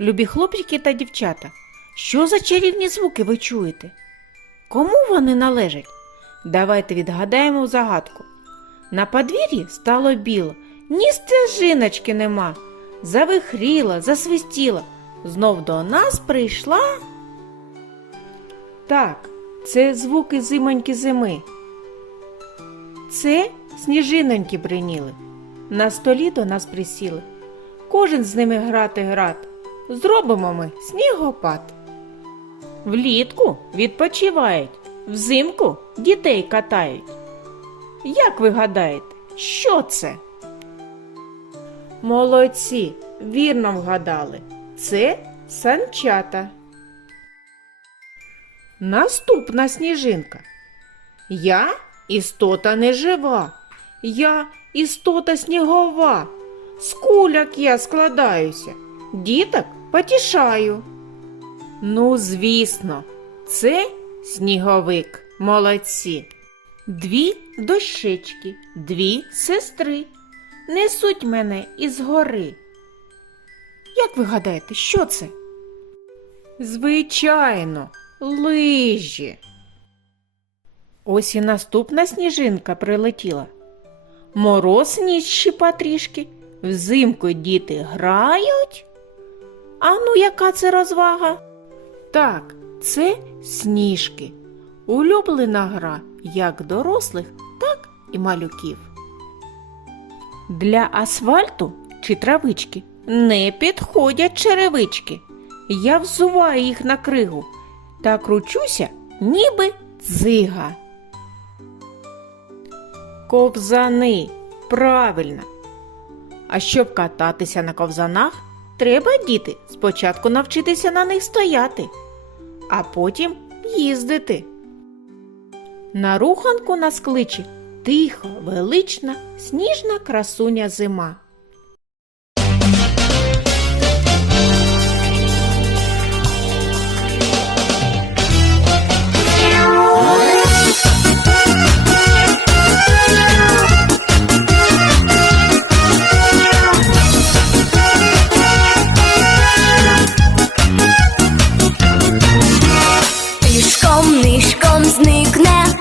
Любі хлопчики та дівчата, що за чарівні звуки ви чуєте? Кому вони належать? Давайте відгадаємо загадку. На подвір'ї стало біло, ні стежиночки нема. Завихріла, засвистіла. Знов до нас прийшла. Так, це звуки зимоньки зими. Це сніжиноньки бриніли. На столі до нас присіли. Кожен з ними грати грат. Зробимо ми снігопад. Влітку відпочивають, взимку дітей катають. Як ви гадаєте, що це? Молодці, вірно вгадали. Це санчата. Наступна сніжинка. Я істота нежива. Я істота снігова. З куляк я складаюся, діток потішаю. Ну, звісно, це сніговик. Молодці. Дві дощечки, дві сестри. Несуть мене із гори. Як ви гадаєте, що це? Звичайно, лижі. Ось і наступна сніжинка прилетіла. Мороз ніс щіпа трішки, взимку діти грають. А ну, яка це розвага? Так, це сніжки. Улюблена гра як дорослих, так і малюків. Для асфальту чи травички не підходять черевички. Я взуваю їх на кригу та кручуся, ніби дзига. Ковзани. Правильно. А щоб кататися на ковзанах, треба діти спочатку навчитися на них стояти, а потім їздити. На руханку нас кличе тиха, велична, сніжна красуня зима.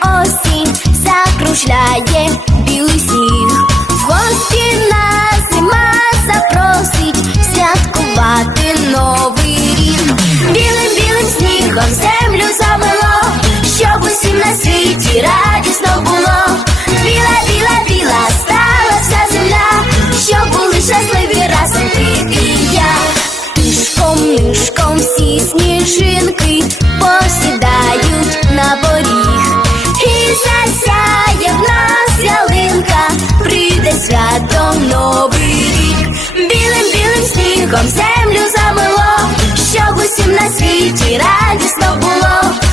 Осінь, закружляє білий сніг. Світі радісно було.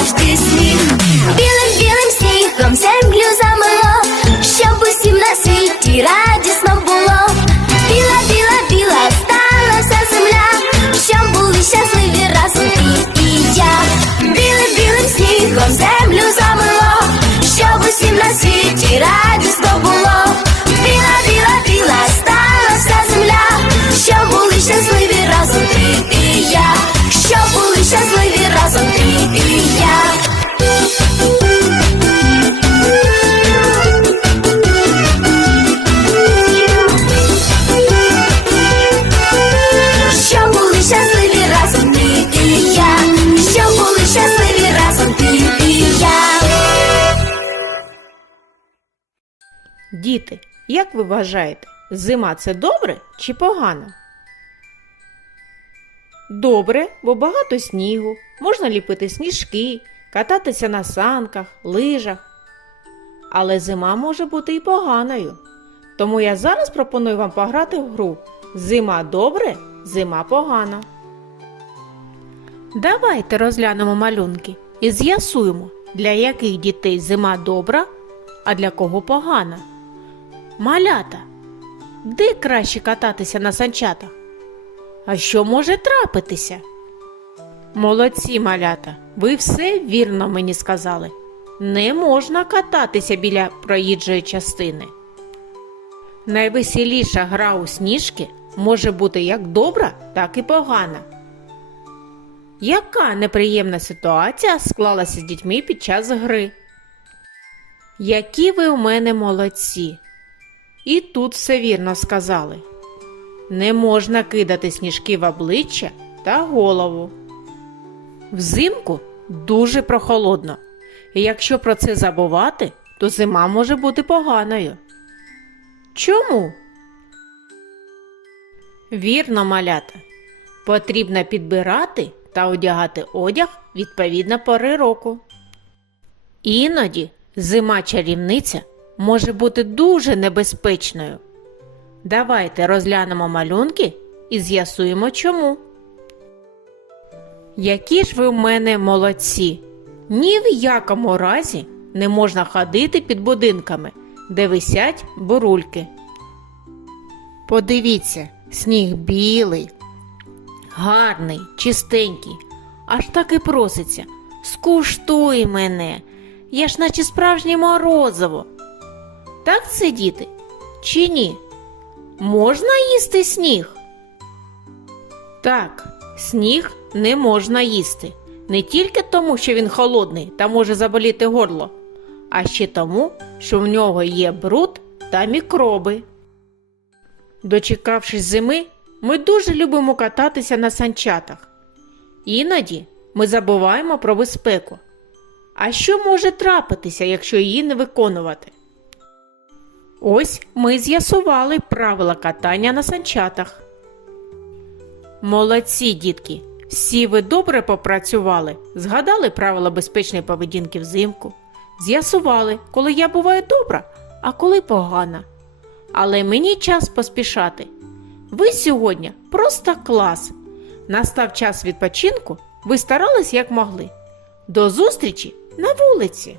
Завжди сміх. Білим білим снігом землю замило, щоб усім на світі радісно Діти, як ви вважаєте, зима це добре чи погано? Добре, бо багато снігу, можна ліпити сніжки, кататися на санках, лижах. Але зима може бути і поганою. Тому я зараз пропоную вам пограти в гру Зима добре зима погана. Давайте розглянемо малюнки і з'ясуємо, для яких дітей зима добра, а для кого погана. Малята, де краще кататися на санчатах? А що може трапитися? Молодці, малята, ви все вірно мені сказали. Не можна кататися біля проїжджої частини. Найвеселіша гра у сніжки може бути як добра, так і погана. Яка неприємна ситуація склалася з дітьми під час гри? Які ви у мене молодці! І тут все вірно сказали. Не можна кидати сніжки в обличчя та голову. Взимку дуже прохолодно, і якщо про це забувати, то зима може бути поганою. Чому? Вірно, малята. Потрібно підбирати та одягати одяг відповідно пори року. Іноді зима чарівниця може бути дуже небезпечною. Давайте розглянемо малюнки і з'ясуємо чому. Які ж ви в мене молодці! Ні в якому разі не можна ходити під будинками, де висять бурульки. Подивіться, сніг білий, гарний, чистенький, аж так і проситься. Скуштуй мене, я ж наче справжнє морозиво. Так це діти? Чи ні? Можна їсти сніг? Так, сніг не можна їсти. Не тільки тому, що він холодний та може заболіти горло, а ще тому, що в нього є бруд та мікроби. Дочекавшись зими, ми дуже любимо кататися на санчатах. Іноді ми забуваємо про безпеку. А що може трапитися, якщо її не виконувати? Ось ми з'ясували правила катання на санчатах. Молодці, дітки! Всі ви добре попрацювали, згадали правила безпечної поведінки взимку, з'ясували, коли я буваю добра, а коли погана. Але мені час поспішати. Ви сьогодні просто клас. Настав час відпочинку, ви старались як могли. До зустрічі на вулиці!